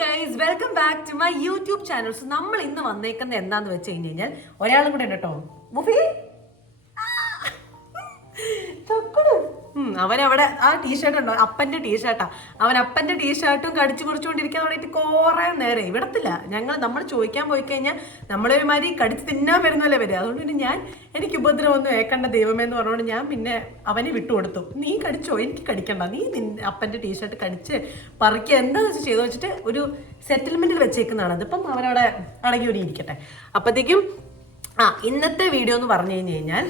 Guys welcome back to my YouTube channel. So നമ്മൾ ഇന്ന് വന്നേക്കുന്നത് എന്താന്ന് വെച്ച് കഴിഞ്ഞാൽ ഒരാളും കൂടെ ഉണ്ട് കേട്ടോ. അവനവിടെ ആ ടീഷർട്ട് ഉണ്ടോ, അപ്പന്റെ ടീഷർട്ടാ. അവൻ അപ്പന്റെ ടീഷർട്ടും കടിച്ചു കുറിച്ചുകൊണ്ടിരിക്കാൻ തുടങ്ങിയിട്ട് കുറെ നേരം ഇവിടത്തില്ല. നമ്മൾ ചോദിക്കാൻ പോയി കഴിഞ്ഞാൽ നമ്മളൊരുമാതിരി കടിച്ച് തിന്നാൻ വരുന്നല്ലേ വരിക. അതുകൊണ്ട് പിന്നെ എനിക്ക് ഉപദ്രവമൊന്നും ഏക്കണ്ട ദൈവമേ എന്ന് പറഞ്ഞുകൊണ്ട് ഞാൻ പിന്നെ അവനെ വിട്ടുകൊടുത്തു. നീ കടിച്ചോ, എനിക്ക് കടിക്കണ്ട, നീ അപ്പന്റെ ടീഷർട്ട് കടിച്ച് പറിക്കുക എന്താന്ന് വെച്ച് ചെയ്തു വെച്ചിട്ട് ഒരു സെറ്റിൽമെന്റിൽ വെച്ചേക്കുന്നതാണ്. അതിപ്പം അവനവിടെ അടങ്ങി ഇരിക്കട്ടെ. അപ്പോഴത്തേക്കും ഇന്നത്തെ വീഡിയോ എന്ന് പറഞ്ഞു കഴിഞ്ഞാൽ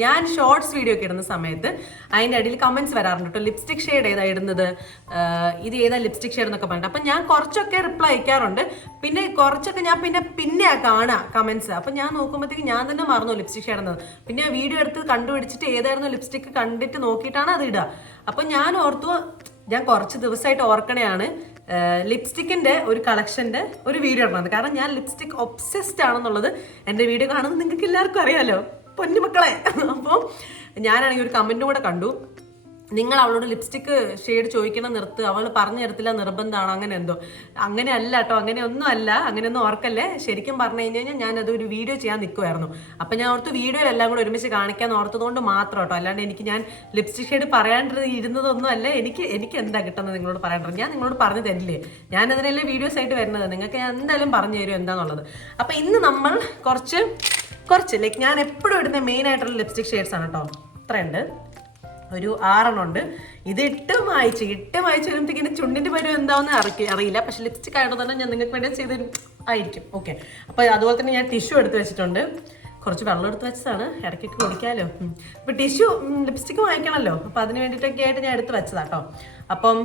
ഞാൻ ഷോർട്സ് വീഡിയോ ഒക്കെ ഇടുന്ന സമയത്ത് അതിൻ്റെ അടിയിൽ കമന്റ്സ് വരാറുണ്ട് കേട്ടോ. ലിപ്സ്റ്റിക് ഷെയ്ഡ് ഏതാ ഇടുന്നത്, ഇത് ഏതാ ലിപ്സ്റ്റിക് ഷെയ്ഡ് എന്നൊക്കെ പറഞ്ഞിട്ട്. അപ്പം ഞാൻ കുറച്ചൊക്കെ റിപ്ലൈ അയക്കാറുണ്ട്. പിന്നെ കുറച്ചൊക്കെ ഞാൻ പിന്നെ കാണാം കമന്റ്സ്. അപ്പം ഞാൻ നോക്കുമ്പോഴത്തേക്ക് ഞാൻ തന്നെ മറന്നു ലിപ്സ്റ്റിക് ഷെയ്ഡ് എന്നത്. പിന്നെ വീഡിയോ എടുത്ത് കണ്ടുപിടിച്ചിട്ട് ഏതായിരുന്നു ലിപ്സ്റ്റിക് കണ്ടിട്ട് നോക്കിയിട്ടാണ് അത് ഇടുക. അപ്പം ഞാൻ ഓർത്തു, ഞാൻ കുറച്ച് ദിവസമായിട്ട് ഓർക്കണയാണ് ലിപ്സ്റ്റിക്കിന്റെ ഒരു കളക്ഷന്റെ ഒരു വീഡിയോ ഇടണം. കാരണം ഞാൻ ലിപ്സ്റ്റിക് ഒബ്സെസ്ഡ് ആണെന്നുള്ളത് എൻ്റെ വീഡിയോ കാണുന്നത് നിങ്ങൾക്ക് എല്ലാവർക്കും അറിയാലോ പൊന്നുമക്കളെ. അപ്പോൾ ഞാനാണെങ്കിൽ ഒരു കമന്റും കൂടെ കണ്ടു, നിങ്ങൾ അവളോട് ലിപ്സ്റ്റിക് ഷെയ്ഡ് ചോദിക്കണം നിർത്ത്, അവൾ പറഞ്ഞു തരത്തില്ല, നിർബന്ധമാണ്, അങ്ങനെ എന്തോ. അങ്ങനെ അല്ല കേട്ടോ, അങ്ങനെയൊന്നും അല്ല, അങ്ങനെയൊന്നും ഓർക്കല്ലേ. ശരിക്കും പറഞ്ഞു കഴിഞ്ഞാൽ ഞാനത് ഒരു വീഡിയോ ചെയ്യാൻ നിൽക്കുമായിരുന്നു. അപ്പം ഞാൻ ഓർത്ത് വീഡിയോയിൽ എല്ലാം കൂടെ ഒരുമിച്ച് കാണിക്കാൻ ഓർത്തതുകൊണ്ട് മാത്രം കേട്ടോ. അല്ലാണ്ട് ഞാൻ ലിപ്സ്റ്റിക് ഷെയ്ഡ് പറയാണ്ടിരുന്നതൊന്നും അല്ല. എനിക്ക് എന്താ കിട്ടുന്നത് നിങ്ങളോട് പറയാണ്ടത്, ഞാൻ നിങ്ങളോട് പറഞ്ഞു തരില്ലേ. ഞാൻ അതിനല്ലേ വീഡിയോസ് ആയിട്ട് വരുന്നത്, നിങ്ങൾക്ക് ഞാൻ എന്തായാലും പറഞ്ഞു തരും എന്താന്നുള്ളത്. അപ്പം ഇന്ന് നമ്മൾ കുറച്ച് ലൈക്ക് ഞാൻ എപ്പോഴും ഇടുന്ന മെയിൻ ആയിട്ടുള്ള ലിപ്സ്റ്റിക് ഷെയ്ഡ്സ് ആണ് കേട്ടോ. ഇത്രയുണ്ട്, ഒരു 6 ഉണ്ട്. ഇത് ഇട്ട് വായിച്ച് വരുമ്പോഴത്തേക്കിൻ്റെ ചുണ്ടിൻ്റെ പരുവം എന്താണെന്ന് അറിയില്ല. പക്ഷെ ലിപ്സ്റ്റിക് ആയിട്ട് തന്നെ ഞാൻ നിങ്ങൾക്ക് വേണ്ടി ചെയ്ത് ആയിരിക്കും. ഓക്കെ, അപ്പോൾ അതുപോലെ തന്നെ ഞാൻ ടിഷ്യൂ എടുത്ത് വെച്ചിട്ടുണ്ട്. കുറച്ച് വെള്ളം എടുത്ത് വെച്ചതാണ്, ഇടയ്ക്കൊക്കെ കുടിക്കാമല്ലോ. അപ്പോൾ ടിഷ്യൂ ലിപ്സ്റ്റിക്ക് വാങ്ങിക്കണമല്ലോ, അപ്പോൾ അതിന് വേണ്ടിയിട്ടൊക്കെ ആയിട്ട് ഞാൻ എടുത്ത് വെച്ചതാട്ടോ. അപ്പം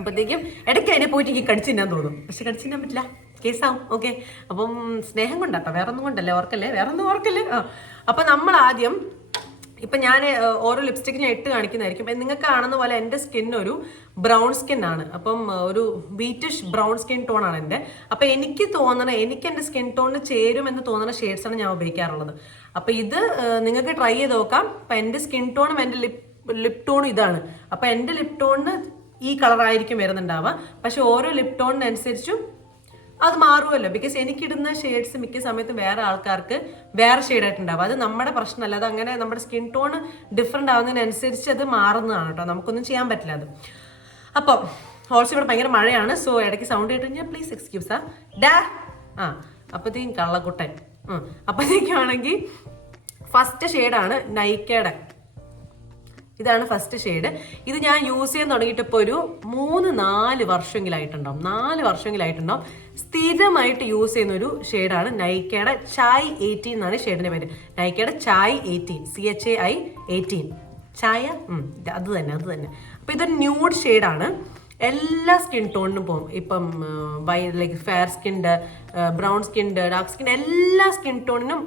അപ്പോഴത്തേക്കും ഇടയ്ക്ക് അതിനെ പോയിട്ട് എനിക്ക് കടിച്ചു തിന്നാൻ തോന്നും. പക്ഷെ കടിച്ചു തിന്നാൻ പറ്റില്ല, കേസാവും. ഓക്കെ, അപ്പം സ്നേഹം കൊണ്ടാട്ടോ, വേറെ ഒന്നും കൊണ്ടല്ലേ, വേറെ ഒന്നും ഓർക്കല്ലേ. അപ്പം നമ്മൾ ആദ്യം ഇപ്പം ഞാൻ ഓരോ ലിപ്സ്റ്റിക്ക് ഞാൻ ഇട്ട് കാണിക്കുന്നതായിരിക്കും. നിങ്ങൾക്ക് കാണുന്ന പോലെ എൻ്റെ സ്കിൻ ഒരു ബ്രൗൺ സ്കിൻ ആണ്. അപ്പം ഒരു വീറ്റിഷ് ബ്രൗൺ സ്കിൻ ടോൺ ആണ് എൻ്റെ. അപ്പം എനിക്ക് എൻ്റെ സ്കിൻ ടോണിന് ചേരുമെന്ന് തോന്നുന്ന ഷെയ്ഡ്സാണ് ഞാൻ ഉപയോഗിക്കാറുള്ളത്. അപ്പം ഇത് നിങ്ങൾക്ക് ട്രൈ ചെയ്ത് നോക്കാം. അപ്പം എൻ്റെ സ്കിൻ ടോണും എൻ്റെ ലിപ് ടോണും ഇതാണ്. അപ്പം എൻ്റെ ലിപ് ടോണിന് ഈ കളറായിരിക്കും വരുന്നുണ്ടാവുക. പക്ഷെ ഓരോ ലിപ് ടോണിനനുസരിച്ചും അത് മാറുമല്ലോ. ബിക്കോസ് എനിക്കിടുന്ന ഷെയ്ഡ്സ് മിക്ക സമയത്തും വേറെ ആൾക്കാർക്ക് വേറെ ഷെയ്ഡായിട്ടുണ്ടാവും. അത് നമ്മുടെ പ്രശ്നമല്ല, അത് അങ്ങനെ നമ്മുടെ സ്കിൻ ടോൺ ഡിഫറെൻ്റ് ആവുന്നതിനനുസരിച്ച് അത് മാറുന്നതാണ് കേട്ടോ. നമുക്കൊന്നും ചെയ്യാൻ പറ്റില്ല അത്. അപ്പം ഓൾസോ ഇവിടെ ഭയങ്കര മഴയാണ്. സോ ഇടയ്ക്ക് സൗണ്ട് കേട്ട് കഴിഞ്ഞാൽ പ്ലീസ് എക്സ്ക്യൂസ് അപ്പോഴത്തേക്കും കള്ളക്കുട്ടൻ. അപ്പോഴത്തേക്കാണെങ്കിൽ ഫസ്റ്റ് ഷെയ്ഡാണ് നൈക്കയുടെ. ഇതാണ് ഫസ്റ്റ് ഷെയ്ഡ്. ഇത് ഞാൻ യൂസ് ചെയ്യാൻ തുടങ്ങിയിട്ട് ഇപ്പോൾ ഒരു 3-4 വർഷമെങ്കിലായിട്ടുണ്ടാവും. 4 വർഷമെങ്കിലായിട്ടുണ്ടാവും. സ്ഥിരമായിട്ട് യൂസ് ചെയ്യുന്ന ഒരു ഷെയ്ഡാണ് നൈക്കയുടെ ചായ് 18 എന്നാണ് ഷെയ്ഡിൻ്റെ പേര്. നൈക്കയുടെ ചായ് 18, CHAI 18 ചായ, അത് തന്നെ. അപ്പോൾ ഇതൊരു ന്യൂഡ് ഷെയ്ഡാണ്. എല്ലാ സ്കിൻ ടോണിനും പോകും. ഇപ്പം like fair skinned, brown skinned, dark skin, എല്ലാ സ്കിൻ ടോണിനും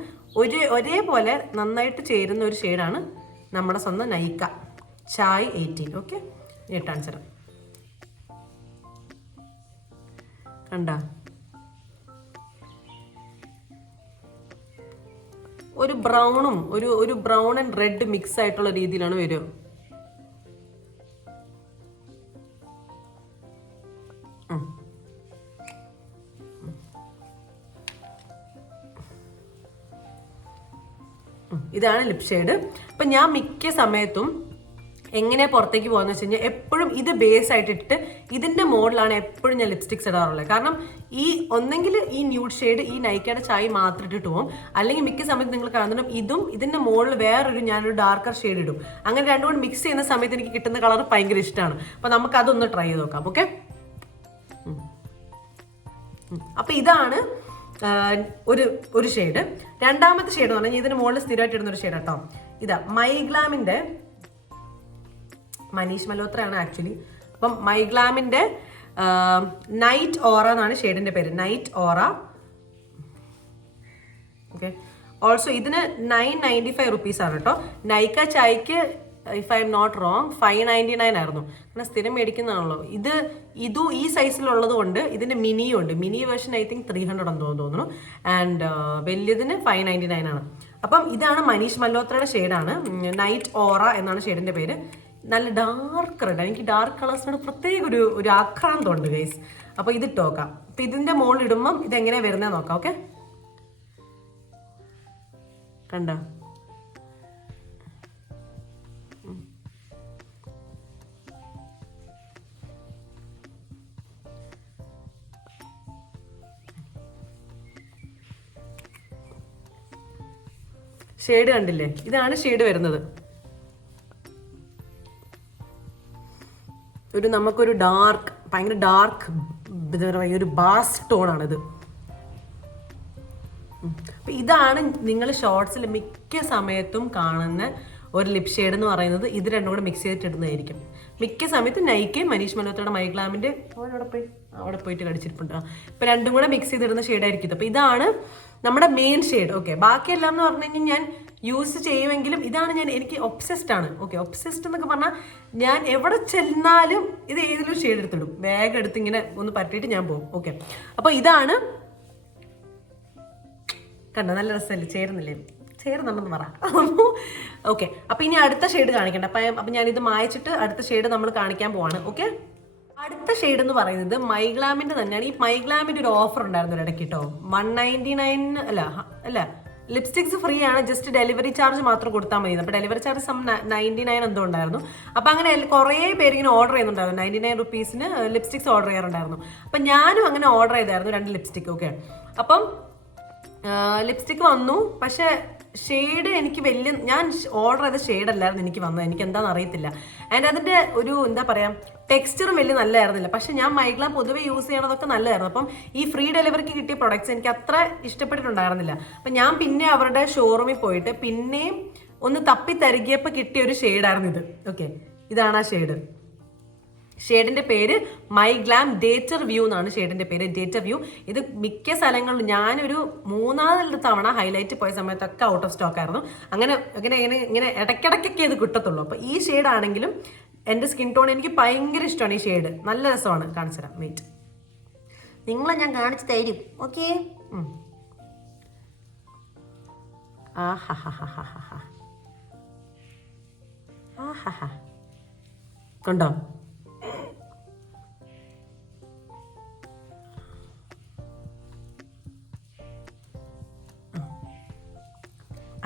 ഒരേപോലെ നന്നായിട്ട് ചേരുന്ന ഒരു ഷെയ്ഡാണ് നമ്മുടെ സ്വന്തം നൈക്ക ചായ് 18. ഓക്കെ, കാണിച്ചു തരാം. കണ്ട ഒരു ബ്രൗണും ഒരു ബ്രൗൺ ആൻഡ് റെഡ് മിക്സ് ആയിട്ടുള്ള രീതിയിലാണ് വരിക. ഇതാണ് ലിപ് ഷെയ്ഡ്. അപ്പം ഞാൻ മിക്ക സമയത്തും എങ്ങനെ പുറത്തേക്ക് പോകുന്നത് വെച്ച് കഴിഞ്ഞാൽ എപ്പോഴും ഇത് ബേസ് ആയിട്ട് ഇട്ടിട്ട് ഇതിൻ്റെ മോഡലാണ് എപ്പോഴും ഞാൻ ലിപ്സ്റ്റിക്സ് ഇടാറുള്ളത്. കാരണം ഒന്നെങ്കിൽ ഈ ന്യൂഡ് ഷെയ്ഡ് ഈ നൈക്കയുടെ ചായ മാത്രം ഇട്ടിട്ട് പോകും, അല്ലെങ്കിൽ മിക്ക സമയത്ത് നിങ്ങൾ കാണുന്നുണ്ട് ഇതും ഇതിൻ്റെ മോഡിൽ ഞാനൊരു ഡാർക്കർ ഷെയ്ഡ് ഇടും. അങ്ങനെ രണ്ടും കൂടി മിക്സ് ചെയ്യുന്ന സമയത്ത് എനിക്ക് കിട്ടുന്ന കളർ ഭയങ്കര ഇഷ്ടമാണ്. അപ്പോൾ നമുക്ക് അതൊന്ന് ട്രൈ ചെയ്ത് നോക്കാം. ഓക്കെ, അപ്പം ഇതാണ് ഒരു ഷെയ്ഡ്. രണ്ടാമത്തെ ഷെയ്ഡ് എന്ന് പറഞ്ഞാൽ ഇതിന് മുകളിൽ സ്ഥിരമായിട്ട് ഇടുന്ന ഒരു ഷെയ്ഡ് കേട്ടോ. ഇതാ മൈഗ്ലാമിൻ്റെ, മനീഷ് മൽഹോത്രയാണ് ആക്ച്വലി. അപ്പം മൈഗ്ലാമിൻ്റെ നൈറ്റ് ഓറ എന്നാണ് ഷെയ്ഡിൻ്റെ പേര്, നൈറ്റ് ഓറ. ഓക്കെ, ഓൾസോ ഇതിന് 995 റുപ്പീസാണ് കേട്ടോ. നൈക്ക ചായക്ക് if I am not wrong 599 ആയിരുന്നു. അങ്ങനെ സ്ഥിരം മേടിക്കുന്നതാണല്ലോ. ഈ സൈസിലുള്ളത് കൊണ്ട് ഇതിന്റെ മിനിയും ഉണ്ട്. മിനി വേർഷൻ ഐ തിങ്ക് 300 എന്ന് തോന്നുന്നു. ആൻഡ് വലിയതിന് 599 ആണ്. അപ്പം ഇതാണ് മനീഷ് മൽഹോത്രയുടെ ഷെയ്ഡാണ്, നൈറ്റ് ഓറ എന്നാണ് ഷെയ്ഡിന്റെ പേര്. നല്ല ഡാർക്ക് റെഡ്. എനിക്ക് ഡാർക്ക് കളേഴ്സിനോട് പ്രത്യേക ഒരു ആക്രാന്തമുണ്ട് ഗൈസ്. അപ്പോൾ ഇതിട്ട് നോക്കാം. അപ്പം ഇതിൻ്റെ മുകളിൽ ഇടുമ്പം ഇതെങ്ങനെയാണ് വരുന്നത് നോക്കാം. ഓക്കെ, കണ്ടോ? ഷെയ്ഡ് കണ്ടില്ലേ? ഇതാണ് ഷെയ്ഡ് വരുന്നത്. നമുക്കൊരു ഡാർക്ക്, ഭയങ്കര ഡാർക്ക്, എന്താ പറയുക, ഒരു ബാസ് ടോണാണിത്. അപ്പം ഇതാണ് നിങ്ങൾ ഷോർട്സിൽ മിക്ക സമയത്തും കാണുന്ന ഒരു ലിപ് ഷെയ്ഡ് എന്ന് പറയുന്നത്. ഇത് രണ്ടും കൂടെ മിക്സ് ചെയ്തിട്ട് ഇടുന്നതായിരിക്കും മിക്ക സമയത്തും. നൈക്ക് മനീഷ് മൽഹോത്രയുടെ മൈഗ്ലാമിൻ്റെ അവിടെ പോയിട്ട് കടിച്ചിട്ടുണ്ട്. ഇപ്പം രണ്ടും കൂടെ മിക്സ് ചെയ്തിടുന്ന ഷെയ്ഡായിരിക്കും ഇത്. അപ്പം ഇതാണ് നമ്മുടെ മെയിൻ ഷെയ്ഡ്. ഓക്കെ, ബാക്കിയെല്ലാം എന്ന് പറഞ്ഞു കഴിഞ്ഞാൽ ഞാൻ യൂസ് ചെയ്യുമെങ്കിലും ഇതാണ് എനിക്ക് ഒബ്സെസ്ഡ് ആണ്. ഓക്കെ, ഒബ്സെസ്ഡ് എന്നൊക്കെ പറഞ്ഞാൽ ഞാൻ എവിടെ ചെന്നാലും ഇത് ഏതെങ്കിലും ഷെയ്ഡ് എടുത്തിടും. ബാഗ് എടുത്ത് ഇങ്ങനെ ഒന്ന് പറ്റിയിട്ട് ഞാൻ പോകും. ഓക്കെ, അപ്പോൾ ഇതാണ്. കണ്ടോ, നല്ല രസമല്ലേ? ചേരുന്നില്ലേ? ചേരുന്നുണ്ടെന്ന് പറ. ഓക്കെ, അപ്പം ഇനി അടുത്ത ഷെയ്ഡ് കാണിക്കണ്ട. അപ്പം ഞാനിത് മായച്ചിട്ട് അടുത്ത ഷെയ്ഡ് നമ്മൾ കാണിക്കാൻ പോവാണ്. ഓക്കെ, അടുത്ത ഷെയ്ഡ് എന്ന് പറയുന്നത് മൈഗ്ലാമിൻ്റെ തന്നെയാണ്. ഈ മൈഗ്ലാമിൻ്റെ ഒരു ഓഫർ ഉണ്ടായിരുന്നു ഇടയ്ക്ക് കേട്ടോ. 199 അല്ല ലിപ്സ്റ്റിക്സ് ഫ്രീ ആണ്, ജസ്റ്റ് ഡെലിവറി ചാർജ് മാത്രം കൊടുത്താൽ മതി. അപ്പോൾ ഡെലിവറി ചാർജ് 99 എന്തോ ഉണ്ടായിരുന്നു. അപ്പോൾ അങ്ങനെ കുറേ പേര് ഇങ്ങനെ ഓർഡർ ചെയ്യുന്നുണ്ടായിരുന്നു. 99 റുപ്പീസിന് ലിപ്സ്റ്റിക്സ് ഓർഡർ ചെയ്യാറുണ്ടായിരുന്നു. അപ്പം ഞാനും അങ്ങനെ ഓർഡർ ചെയ്തായിരുന്നു 2 ലിപ്സ്റ്റിക്ക്. ഓക്കെ, അപ്പം ലിപ്സ്റ്റിക്ക് വന്നു. പക്ഷേ ഷെയ്ഡ് എനിക്ക് ഞാൻ ഓർഡർ ചെയ്ത ഷെയ്ഡല്ലായിരുന്നു എനിക്ക് വന്നത്. എനിക്ക് എന്താണെന്ന് അറിയത്തില്ല. ആൻഡ് അതിൻ്റെ ഒരു എന്താ പറയുക, ടെക്സ്ചറും വലിയ നല്ലതായിരുന്നില്ല. പക്ഷെ ഞാൻ മൈഗ്ലാം പൊതുവെ യൂസ് ചെയ്യണതൊക്കെ നല്ലതായിരുന്നു. അപ്പം ഈ ഫ്രീ ഡെലിവറിക്ക് കിട്ടിയ പ്രൊഡക്ട്സ് എനിക്ക് അത്ര ഇഷ്ടപ്പെട്ടിട്ടുണ്ടായിരുന്നില്ല. അപ്പം ഞാൻ പിന്നെ അവരുടെ ഷോറൂമിൽ പോയിട്ട് പിന്നെയും ഒന്ന് തപ്പി തരികിയപ്പോൾ കിട്ടിയ ഒരു ഷെയ്ഡായിരുന്നു ഇത്. ഓക്കെ, ഇതാണ് ആ ഷെയ്ഡ്. ഷെയ്ഡിൻ്റെ പേര് മൈഗ്ലാം ഡേറ്റർ വ്യൂ എന്നാണ് ഷെയ്ഡിൻ്റെ പേര്, ഡേറ്റർ വ്യൂ. ഇത് മിക്ക സ്ഥലങ്ങളിലും ഞാനൊരു 3-4 തവണ ഹൈലൈറ്റ് പോയ സമയത്തൊക്കെ ഔട്ട് ഓഫ് സ്റ്റോക്ക് ആയിരുന്നു. ഇങ്ങനെ ഇടയ്ക്കിടയ്ക്കൊക്കെ ഇത് കിട്ടത്തുള്ളൂ. അപ്പോൾ ഈ ഷെയ്ഡാണെങ്കിലും എൻ്റെ സ്കിൻ ടോൺ എനിക്ക് ഭയങ്കര ഇഷ്ടമാണ്. ഈ ഷെയ്ഡ് നല്ല രസമാണ്. കാണിച്ചു തരാം, വെയിറ്റ്, നിങ്ങളെ ഞാൻ കാണിച്ചു തരും. ഓക്കെ, കണ്ടോ?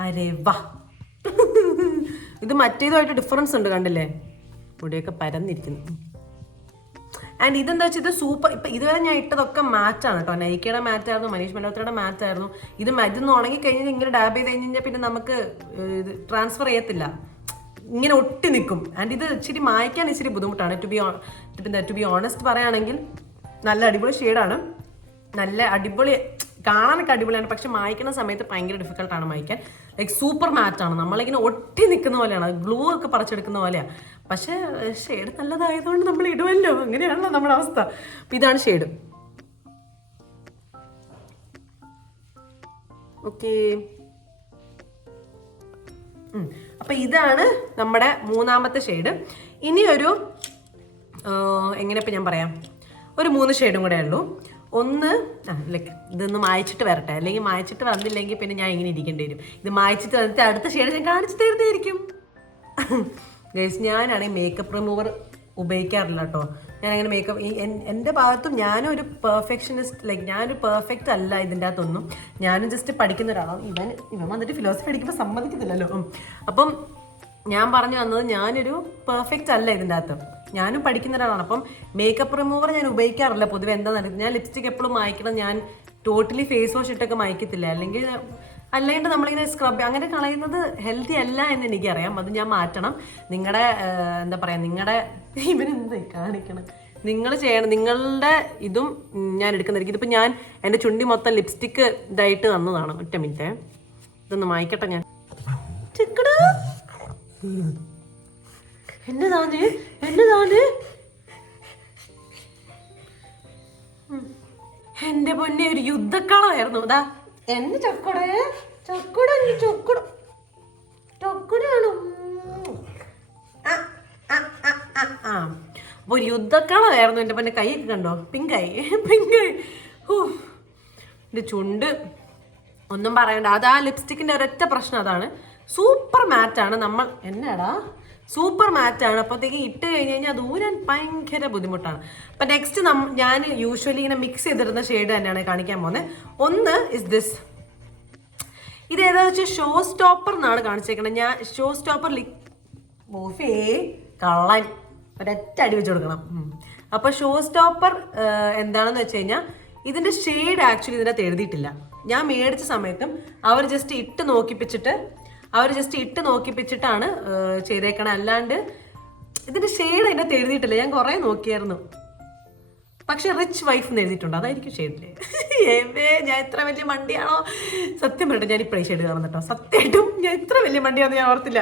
അരേ വാ, ഇത് മറ്റേതുമായിട്ട് ഡിഫറൻസ് ഉണ്ട്, കണ്ടില്ലേ? മുടിയൊക്കെ പരന്നിരിക്കുന്നു. ആൻഡ് ഇതെന്താ വെച്ചാൽ ഇത് സൂപ്പർ. ഇപ്പം ഇതുവരെ ഞാൻ ഇട്ടതൊക്കെ മാറ്റാണ് കേട്ടോ. നൈക്കയുടെ മാറ്റായിരുന്നു, മനീഷ് മൽഹോത്രയുടെ മാറ്റായിരുന്നു. ഇതൊന്ന് ഉണങ്ങി കഴിഞ്ഞാൽ ഇങ്ങനെ ഡാബ് ചെയ്ത് കഴിഞ്ഞാൽ പിന്നെ നമുക്ക് ഇത് ട്രാൻസ്ഫർ ചെയ്യത്തില്ല, ഇങ്ങനെ ഒട്ടി നിൽക്കും. ആൻഡ് ഇത് ഇച്ചിരി മായ്ക്കാൻ ഇച്ചിരി ബുദ്ധിമുട്ടാണ്. ടു ബി ഓണസ്റ്റ് പറയുകയാണെങ്കിൽ നല്ല അടിപൊളി ഷെയ്ഡാണ്, നല്ല അടിപൊളി, കാണാനൊക്കെ അടിപൊളിയാണ്. പക്ഷെ മായ്ക്കുന്ന സമയത്ത് ഭയങ്കര ഡിഫിക്കൽട്ടാണ് മായ്ക്കാൻ. ലൈക്ക് സൂപ്പർ മാറ്റാണ്, നമ്മളിങ്ങനെ ഒട്ടി നിൽക്കുന്ന പോലെയാണ്, ഗ്ലൂ ഒക്കെ പറിച്ചെടുക്കുന്ന പോലെയാണ്. പക്ഷേ ഷെയ്ഡ് നല്ലതായതുകൊണ്ട് നമ്മൾ ഇടുമല്ലോ, അങ്ങനെയാണല്ലോ നമ്മുടെ അവസ്ഥ. അപ്പം ഇതാണ് ഷെയ്ഡ്. ഓക്കെ, അപ്പം ഇതാണ് നമ്മുടെ 3ാമത്തെ ഷെയ്ഡ്. ഇനി എങ്ങനെ ഇപ്പം ഞാൻ പറയാം, ഒരു 3 ഷെയ്ഡും കൂടെ ഉള്ളൂ. ഒന്ന് ലൈക്ക് ഇതൊന്ന് മായച്ചിട്ട് വരട്ടെ, അല്ലെങ്കിൽ മായച്ചിട്ട് വന്നില്ലെങ്കിൽ പിന്നെ ഞാൻ ഇങ്ങനെ ഇരിക്കേണ്ടി വരും. ഇത് മായച്ചിട്ട് വന്നിട്ട് അടുത്ത ഷെയ്ഡ് ഞാൻ കാണിച്ചു തരുന്നതായിരിക്കും. ഗൈസ്, ഞാനാണെങ്കിൽ മേക്കപ്പ് റിമൂവർ ഉപയോഗിക്കാറില്ല കേട്ടോ. ഞാനങ്ങനെ മേക്കപ്പ് എൻ്റെ ഭാഗത്തും ഞാനും ഒരു പെർഫെക്ഷനിസ്റ്റ്, ലൈക്ക് ഞാനൊരു പെർഫെക്റ്റ് അല്ല ഇതിൻ്റെ അകത്തൊന്നും. ഞാനും ജസ്റ്റ് പഠിക്കുന്ന ഒരാളാണ്. ഇവൻ വന്നിട്ട് ഫിലോസഫി പഠിക്കുമ്പോൾ സമ്മതിക്കത്തില്ലല്ലോ. അപ്പം ഞാൻ പറഞ്ഞു വന്നത് ഞാനൊരു പെർഫെക്റ്റ് അല്ല ഇതിൻ്റെ അകത്ത്, ഞാനും പഠിക്കുന്ന ഒരാളാണ്. അപ്പം മേക്കപ്പ് റിമൂവർ ഞാൻ ഉപയോഗിക്കാറില്ല പൊതുവെ. എന്താണെന്ന് ഞാൻ ലിപ്സ്റ്റിക് എപ്പോഴും മായ്ക്കണം, ഞാൻ ടോട്ടലി ഫേസ് വാഷ് ഇട്ടൊക്കെ മായ്ക്കത്തില്ല. അല്ലെങ്കിൽ നമ്മളിങ്ങനെ സ്ക്രബ് അങ്ങനെ കളയുന്നത് ഹെൽത്തി അല്ല എന്ന് എനിക്കറിയാം. അത് ഞാൻ മാറ്റണം. നിങ്ങളുടെ എന്താ പറയുക, നിങ്ങളുടെ ഇവരെന്താ കാണിക്കണം, നിങ്ങൾ ചെയ്യണം. നിങ്ങളുടെ ഇതും ഞാൻ എടുക്കുന്നതായിരിക്കും. ഇതിപ്പോൾ ഞാൻ എൻ്റെ ചുണ്ടി മൊത്തം ലിപ്സ്റ്റിക്ക് ഇതായിട്ട് വന്നതാണ്. ഒറ്റ മിനിറ്റ്, ഇതൊന്ന് മായ്ക്കട്ടെ. ഞാൻ എന്നതാണ് എന്റെ പൊന്നെ, ഒരു യുദ്ധക്കളമായിരുന്നു. അതാ എന്നെ ചൊക്കടാണ്. അപ്പൊ ഒരു യുദ്ധക്കളമായിരുന്നു എൻ്റെ പൊന്നെ. കൈയൊക്കെ കണ്ടോ, പിങ്കായി. എൻ്റെ ചുണ്ട് ഒന്നും പറയണ്ട. അത് ആ ലിപ്സ്റ്റിക്കിന്റെ ഒരൊറ്റ പ്രശ്നം അതാണ്. സൂപ്പർ മാറ്റാണ്. നമ്മൾ എന്നാടാ സൂപ്പർ മാറ്റാണ്. അപ്പോഴത്തേക്ക് ഇട്ട് കഴിഞ്ഞ് കഴിഞ്ഞാൽ അത് ഊരാൻ ഭയങ്കര ബുദ്ധിമുട്ടാണ്. അപ്പം നെക്സ്റ്റ് ഞാൻ യൂഷ്വലി ഇങ്ങനെ മിക്സ് ചെയ്തിരുന്ന ഷെയ്ഡ് തന്നെയാണ് കാണിക്കാൻ പോകുന്നത്. ഒന്ന് ഇസ് ദിസ്. ഇത് ഏതാണെന്ന് വെച്ചാൽ ഷോ സ്റ്റോപ്പർ എന്നാണ് കാണിച്ചേക്കുന്നത്. ഞാൻ ഷോ സ്റ്റോപ്പർ കള്ളൻ ഒരൊറ്റ അടി വെച്ച് കൊടുക്കണം. അപ്പോൾ ഷോ സ്റ്റോപ്പർ എന്താണെന്ന് വെച്ച് കഴിഞ്ഞാൽ ഇതിൻ്റെ ഷെയ്ഡ് ആക്ച്വലി ഇതിനകത്ത് എഴുതിയിട്ടില്ല. ഞാൻ മേടിച്ച സമയത്തും അവർ ജസ്റ്റ് ഇട്ട് നോക്കിപ്പിച്ചിട്ടാണ് ചെയ്തേക്കണം. അല്ലാണ്ട് ഇതിൻ്റെ ഷെയ്ഡ് അതിനകത്ത് എഴുതിയിട്ടില്ല. ഞാൻ കുറേ നോക്കിയായിരുന്നു, പക്ഷെ റിച്ച് വൈഫ് എന്ന് എഴുതിയിട്ടുണ്ട്. അതായിരിക്കും ഷെയ്ഡില്. ഞാൻ ഇത്ര വലിയ മണ്ടിയാണോ? സത്യം പറഞ്ഞിട്ട് ഞാൻ ഇപ്പോഴേ ഷെയ്ഡ് കാണുന്നു കേട്ടോ. സത്യമായിട്ടും ഞാൻ ഇത്ര വലിയ മണ്ടിയാണെന്ന് ഞാൻ ഓർത്തില്ല.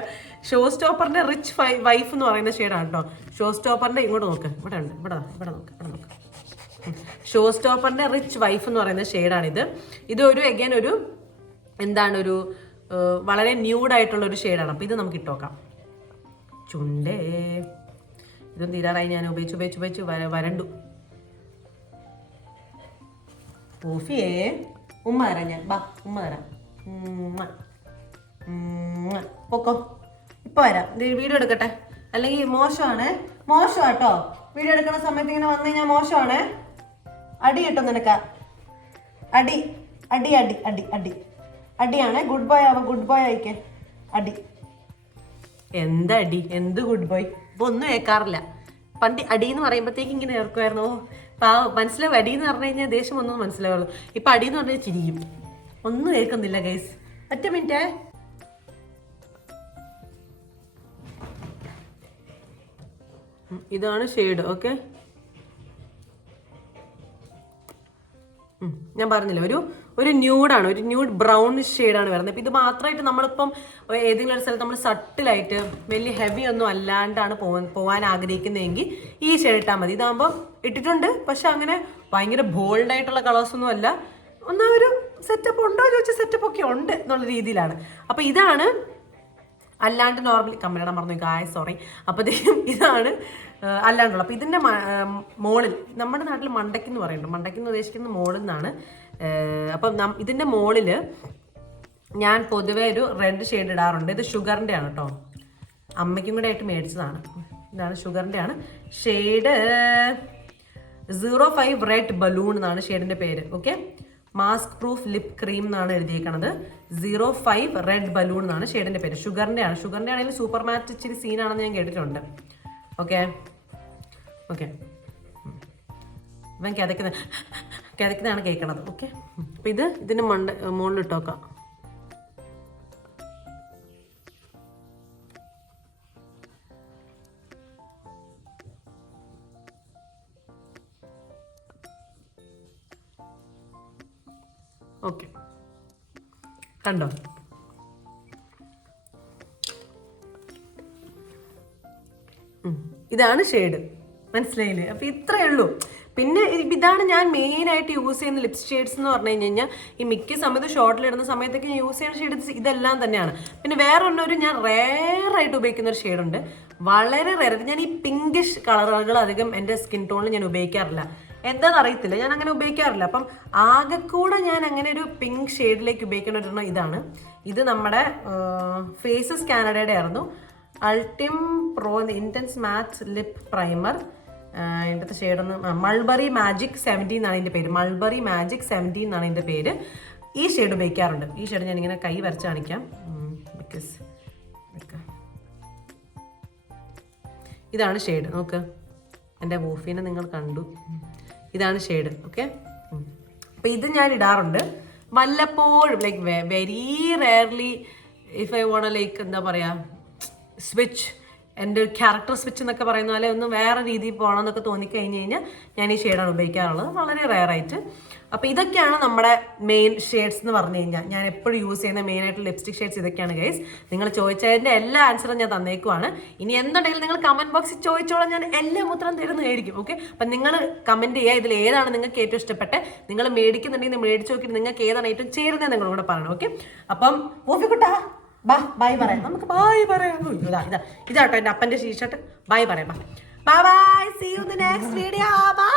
ഷോ സ്റ്റോപ്പറിന്റെ റിച്ച് വൈഫ് എന്ന് പറയുന്ന ഷെയ്ഡാണ് കേട്ടോ. ഷോ സ്റ്റോപ്പറിന്റെ ഇങ്ങോട്ട് നോക്ക്, ഇവിടെ ഉണ്ട്, ഇവിടെ നോക്ക്. ഷോ സ്റ്റോപ്പറിന്റെ റിച്ച് വൈഫ് എന്ന് പറയുന്ന ഷെയ്ഡാണിത്. ഇതൊരു അഗൈൻ ഒരു എന്താണ് ഒരു വളരെ ന്യൂഡായിട്ടുള്ള ഒരു ഷെയ്ഡാണ്. അപ്പോൾ ഇത് നമുക്ക് ഇട്ടോക്കാം. ചുണ്ടേ ഇതൊന്നും തീരാറായി. ഞാൻ ഉപയോഗിച്ച് വരണ്ടു. ഓഫിയേ ഉമ്മ തരാം ഞാൻ. ബാ ഉമ്മ തരാം. പൊക്കോ, ഇപ്പൊ വരാം. വീഡിയോ എടുക്കട്ടെ, അല്ലെങ്കിൽ മോശമാട്ടോ. വീഡിയോ എടുക്കുന്ന സമയത്ത് ഇങ്ങനെ വന്നു കഴിഞ്ഞാൽ മോശമാണേ. അടി കിട്ടും നിനക്ക്. അടി അടി അടി അടി അടി അടിയാണേ. ഗുഡ് ബോയ് ആവാം. ഗുഡ് ബോയ് ആയിക്കേ. അടി എന്തടി, എന്ത് ഗുഡ് ബോയ്? ഇപ്പൊ ഒന്നും കേൾക്കാറില്ല. പണ്ട് അടി എന്ന് പറയുമ്പോഴത്തേക്ക് ഇങ്ങനെ ഏർക്കുമായിരുന്നു. മനസ്സിലാവും. അടി എന്ന് പറഞ്ഞു കഴിഞ്ഞാൽ ദേഷ്യം ഒന്നും മനസ്സിലാവുള്ളൂ. ഇപ്പൊ അടി എന്ന് പറഞ്ഞാൽ ചിരിക്കും. ഒന്നും കേൾക്കുന്നില്ല ഗൈസ്. ഒറ്റ മിനിറ്റേ. ഇതാണ് ഷെയ്ഡ്. ഓക്കെ, ഞാൻ പറഞ്ഞില്ല ഒരു ന്യൂഡാണ്, ഒരു ന്യൂഡ് ബ്രൗൺ ഷെയ്ഡാണ് വരുന്നത്. ഇപ്പം ഇത് മാത്രമായിട്ട് നമ്മളിപ്പം ഏതെങ്കിലും ഒരു സ്ഥലത്ത് നമ്മൾ സട്ടിലായിട്ട് വലിയ ഹെവി ഒന്നും അല്ലാണ്ടാണ് പോകാൻ ആഗ്രഹിക്കുന്നതെങ്കിൽ ഈ ഷെയ്ഡ് ഇട്ടാൽ മതി. ഇതാകുമ്പോൾ ഇട്ടിട്ടുണ്ട്, പക്ഷെ അങ്ങനെ ഭയങ്കര ബോൾഡായിട്ടുള്ള കളേഴ്സൊന്നും അല്ല. ഒന്നാ ഒരു സെറ്റപ്പ് ഉണ്ടോ ചോദിച്ചാൽ സെറ്റപ്പ് ഒക്കെ ഉണ്ട് എന്നുള്ള രീതിയിലാണ്. അപ്പം ഇതാണ് അല്ലാണ്ട് നോർമലി കമ്മലട മറന്നു ഗായ് സോറി. അപ്പോഴത്തേക്കും ഇതാണ് അല്ലാണ്ടുള്ളത്. അപ്പോൾ ഇതിൻ്റെ മോളിൽ നമ്മുടെ നാട്ടിൽ മണ്ടയ്ക്കെന്ന് പറയുന്നുണ്ട്. മണ്ടയ്ക്കെന്ന് ഉദ്ദേശിക്കുന്നത് മോളിൽ നിന്നാണ്. അപ്പം ഇതിൻ്റെ മോളിൽ ഞാൻ പൊതുവേ ഒരു റെഡ് ഷെയ്ഡ് ഇടാറുണ്ട്. ഇത് ഷുഗറിൻ്റെ ആണ് കേട്ടോ. അമ്മയ്ക്കും കൂടെ ആയിട്ട് മേടിച്ചതാണ്. ഇതാണ് ഷുഗറിൻ്റെ ആണ്. ഷെയ്ഡ് 05 റെഡ് ബലൂൺ എന്നാണ് ഷെയ്ഡിൻ്റെ പേര്. Okay, mask proof lip cream എന്നാണ് എഴുതിയേക്കണത്. 05 റെഡ് ബലൂൺ എന്നാണ് ഷെയ്ഡിൻ്റെ പേര്. ഷുഗറിൻ്റെ ആണെങ്കിൽ സൂപ്പർ മാറ്റ് ഇച്ചിരി സീനാണെന്ന് ഞാൻ കേട്ടിട്ടുണ്ട്. ഓക്കെ ഇവൻ കിതക്കുന്നതാണ് കേൾക്കണത്. ഓക്കെ, അപ്പം ഇതിന് മുകളിലിട്ട് നോക്കാം. ഓക്കെ, കണ്ടോ? ഇതാണ് ഷെയ്ഡ്. മനസ്സിലായില്ലേ? അപ്പം ഇത്രയേ ഉള്ളൂ. പിന്നെ ഇതാണ് ഞാൻ മെയിനായിട്ട് യൂസ് ചെയ്യുന്ന ലിപ് ഷെയ്ഡ്സ് എന്ന് പറഞ്ഞു കഴിഞ്ഞാൽ ഈ മിക്ക സമയത്ത് ഷോർട്ടിലിടുന്ന സമയത്തൊക്കെ ഞാൻ യൂസ് ചെയ്യുന്ന ഷെയ്ഡ്സ് ഇതെല്ലാം തന്നെയാണ്. പിന്നെ വേറെ ഒന്നൊരു ഞാൻ റെയറായിട്ട് ഉപയോഗിക്കുന്ന ഒരു ഷെയ്ഡുണ്ട്. വളരെ റെയർ. ഞാൻ ഈ പിങ്കിഷ് കളറുകൾ അധികം എൻ്റെ സ്കിൻ ടോണിൽ ഞാൻ ഉപയോഗിക്കാറില്ല. എന്താണെന്ന് അറിയത്തില്ല, ഞാൻ അങ്ങനെ ഉപയോഗിക്കാറില്ല. അപ്പം ആകെക്കൂടെ ഞാൻ അങ്ങനെ ഒരു പിങ്ക് ഷെയ്ഡിലേക്ക് ഉപയോഗിക്കുന്ന ഒരെണ്ണം ഇതാണ്. ഇത് നമ്മുടെ ഫേസസ് കാനഡയുടെ ആയിരുന്നു. Ultime Pro intense matte lip primer. എൻ്റെ ഷെയ്ഡൊന്ന് മൾബറി മാജിക് 17 എന്നാണ് എൻ്റെ പേര്. മൾബറി മാജിക് 17 എന്നാണ് എൻ്റെ പേര്. ഈ ഷെയ്ഡ് ഉപയോഗിക്കാറുണ്ട്. ഈ ഷെയ്ഡ് ഞാനിങ്ങനെ കൈ വരച്ച് കാണിക്കാം. ബിക്കോസ് ഇതാണ് ഷെയ്ഡ്. നോക്ക്, എൻ്റെ വൂഫീനെ നിങ്ങൾ കണ്ടു. ഇതാണ് ഷെയ്ഡ്. ഓക്കെ, അപ്പം ഇത് ഞാൻ ഇടാറുണ്ട് വല്ലപ്പോഴും. Like very rarely if I want like എന്താ പറയുക സ്വിച്ച്, എൻ്റെ ഒരു ക്യാരക്ടർ സ്വിച്ച് എന്നൊക്കെ പറയുന്ന പോലെ ഒന്ന് വേറെ രീതിയിൽ പോകണം എന്നൊക്കെ തോന്നിക്കഴിഞ്ഞ് കഴിഞ്ഞാൽ ഞാൻ ഈ ഷെയ്ഡാണ് ഉപയോഗിക്കാറുള്ളത്, വളരെ റെയറായിട്ട്. അപ്പോൾ ഇതൊക്കെയാണ് നമ്മുടെ മെയിൻ ഷെയ്ഡ്സ് എന്ന് പറഞ്ഞു കഴിഞ്ഞാൽ ഞാൻ എപ്പോഴും യൂസ് ചെയ്യുന്ന മെയിനായിട്ട് ലിപ്സ്റ്റിക് ഷെയ്ഡ്സ് ഇതൊക്കെയാണ് ഗൈസ്. നിങ്ങൾ ചോദിച്ചതിൻ്റെ എല്ലാ ആൻസറും ഞാൻ തന്നേക്കുവാണ്. ഇനി എന്തുണ്ടെങ്കിലും നിങ്ങൾ കമൻറ്റ് ബോക്സിൽ ചോദിച്ചോളാം, ഞാൻ എല്ലാം ഉത്തരം തരുന്നതായിരിക്കും. ഓക്കെ, അപ്പം നിങ്ങൾ കമൻറ്റ് ചെയ്യുക, ഇതിൽ ഏതാണ് നിങ്ങൾക്ക് ഏറ്റവും ഇഷ്ടപ്പെട്ടെ. നിങ്ങൾ മേടിക്കുന്നുണ്ടെങ്കിൽ മേടിച്ച് നോക്കിയിട്ട് നിങ്ങൾക്ക് ഏതാണ് ഏറ്റവും ചേരുന്നത് നിങ്ങളും കൂടെ പറയണം. ഓക്കെ, അപ്പം ഓഫിക്കുട്ടാ ബൈ പറയാം. നമുക്ക് ബൈ പറയാം. ഇതാട്ടോ എൻ്റെ അപ്പൻ്റെ ടീഷർട്ട്. ബൈ പറയാം. Bye bye, see you in the next video. By.